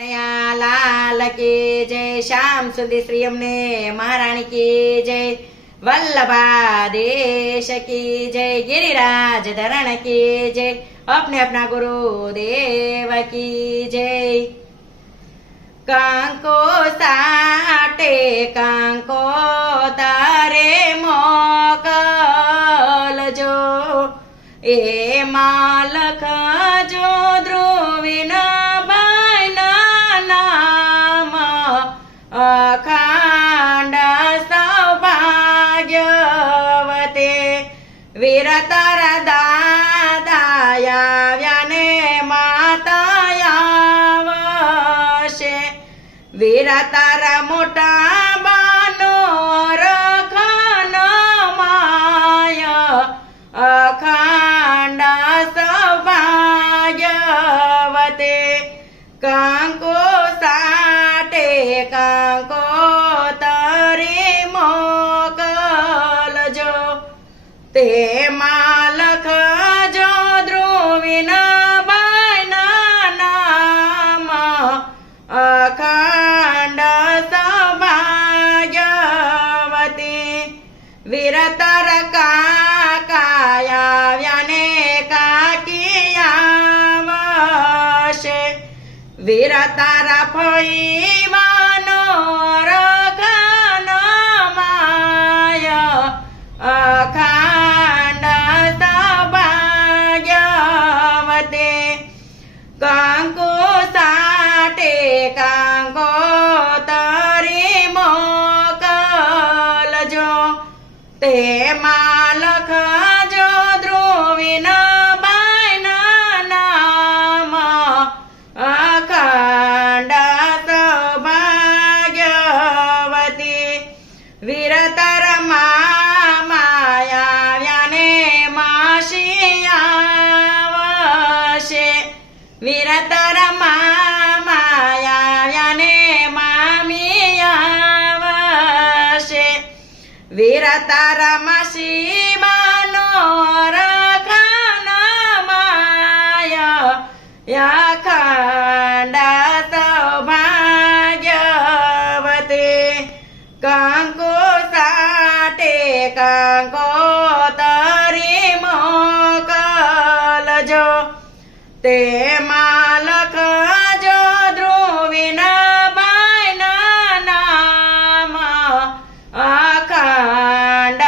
કનૈયા લાલ કી જય, શ્યામ સુંદર શ્રી અમને મહારાણી કી જય, वल्लभादेश की जय, गिरिराज धरण की जय, अपने अपना गुरुदेव की जय। कांको साटे कांको तारे मोकल जो, ए मालख जो ध्रुवीन बायना नाम अखंड सौभाग्यवते वीरतर दादायाव्याने मातायावशे वीरतर मोटा बानो रखन माय अखंड सौभाग्यवते कांको साटे कांको तरी मोकल जो, ते मालख जो ध्रुवीन बायना नाम अखंड सौभाग्यवती वीरतर काकायाव्याने काकियावशे वीरतर फळीवानो रखन माय अखंड सौभाग्यवते कांको साटे कांको तरी मोकल जो, ते मालख जो ध्रुवीन बायना नाम अखंड सौभाग्यवती वीरतर मायाव्याने माशियावशे वीरतर मायाव्याने मामियावशे वीरतर माशिबानो रखन माय अखंड सौभाग्यवते कांको साटे कांको तरी मोकल जो, ते मालख जो ध्रुवीन बायना नाम अखंड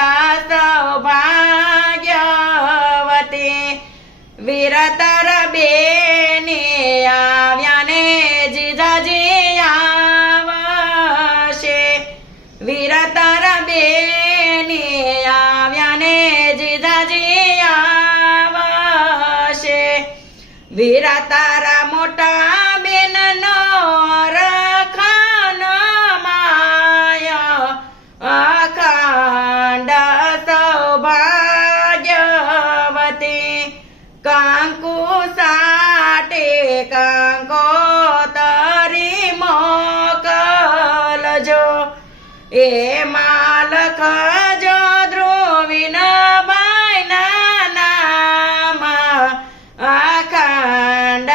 सौभाग्यवती वीरतर बेनियाव्याने जिजाजियावशे वीरतर बेनियाव्याने जिजाजियावशे वीरतर मोटा बेननो रखन माय अखंड सौभाग्यवती कांको साटे कांको तरी मोकल जो, ए मालख जो ध्रुवीन बायना नाम अखंड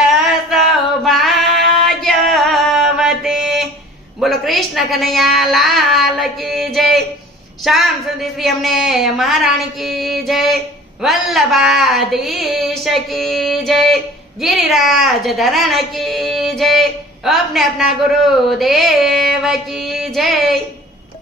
सौभाग्यवती। बोलो कृष्ण कन्हैया लाल की जय, श्याम सुंदर श्री अમને મહારાણી की जय, वल्लभाधीश की जय, गिरिराज धरण की जय, अपने अपना गुरुदेव की जय।